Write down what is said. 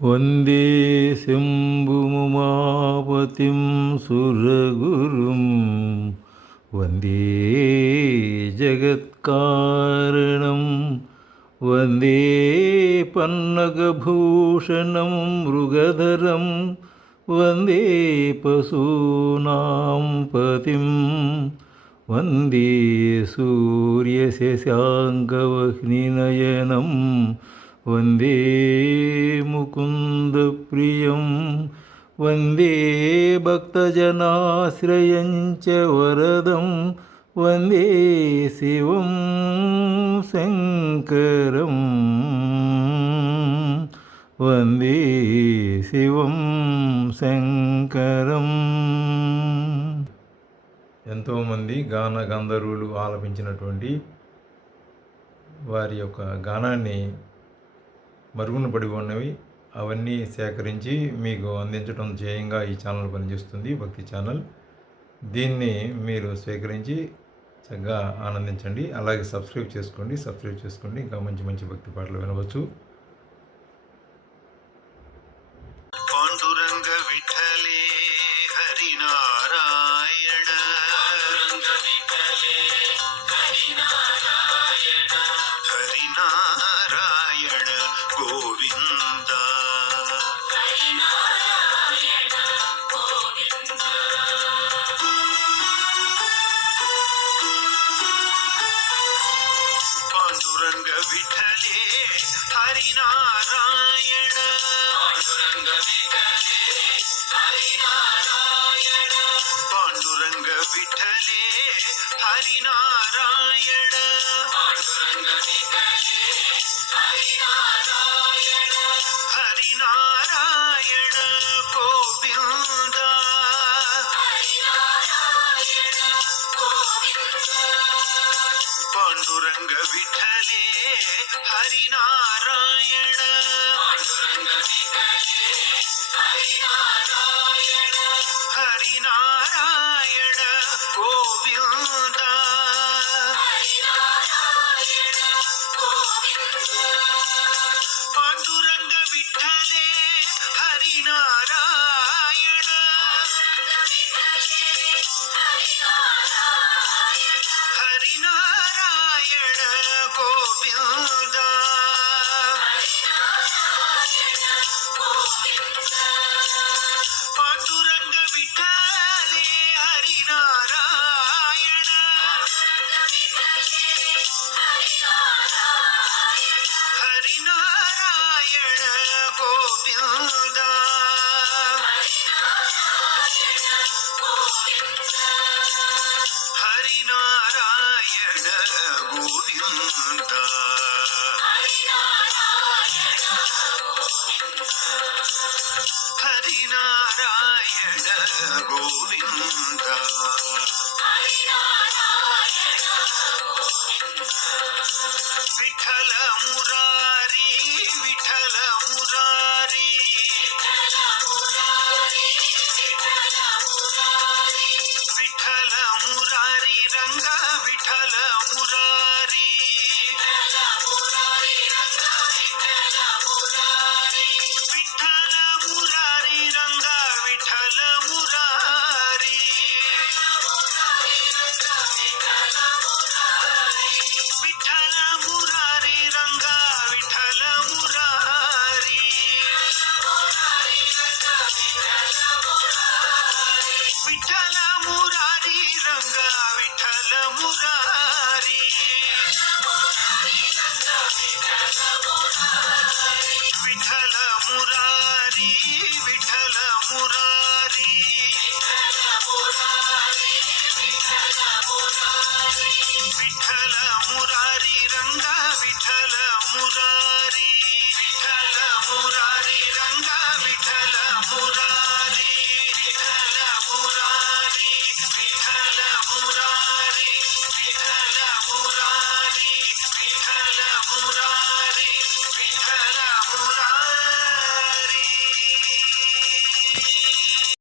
वन्दे शम्भुमुमापतिं सुरगुरुं वन्दे जगत्कारणं वन्दे पन्नगभूषणं मृगधरं वन्दे पशूनां पतिं वन्दे सूर्यशशाङ्कवह्निनयनं वन्दे मुकुन्दप्रियं वन्दे भक्तजनाश्रयं च वरदं वन्दे शिवं शङ्करं वन्दे शिवं శంకరం. ఎంతోమంది గాన గంధర్వులు ఆలపించినటువంటి వారి యొక్క గానాన్ని మరుగున పడి ఉన్నవి అవన్నీ సేకరించి మీకు అందించడం ధ్యేయంగా ఈ ఛానల్ పనిచేస్తుంది. భక్తి ఛానల్. దీన్ని మీరు స్వీకరించి చక్కగా ఆనందించండి. అలాగే సబ్స్క్రైబ్ చేసుకోండి. ఇంకా మంచి మంచి భక్తి పాటలు వినవచ్చు. పాండురంగ విఠలే హరినారాయణ హరినారాయణ గోవింద పాండురంగ విఠలే హరినారాయణ పాండురంగ విఠలే హరినారాయణ హరినారాయణ గోవింద పాండురంగ విఠలే హరినారాయణ హరినారాయణ గోవింద పాండురంగ విఠలే హరినారాయణ హరినారాయణ గోవింద పాండురంగ విఠలే హరినారాయణ హరినారాయణ గోవింద హరినారాయణ గోవింద హరినారాయణ గోవింద విఠల మురారి విఠల మురారి విఠల మురారి రంగ విఠల మురారి విఠల మురారి రంగ విఠల మురారి విఠల మురారి రంగ విఠల మురారి విఠల మురారి రంగ విఠల మురారి విఠల మురారి విఠల మురారి విఠల మురారి